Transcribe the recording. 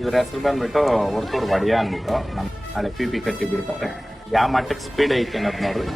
ಇದ್ರ ಹೆಸರು ಬಂದ್ಬಿಟ್ಟು ಹೊರ್ತೂರು ಒಡೆಯ ಅಂದ್ಬಿಟ್ಟು ನಮ್ಮ ನಾಳೆ ಪಿ ಕಟ್ಟಿ ಬಿಡ್ತಾರೆ. ಯಾವ ಮಟ್ಟಕ್ಕೆ ಸ್ಪೀಡ್ ಐತೆ ಅನ್ನೋದು ನೋಡ್ರಿ.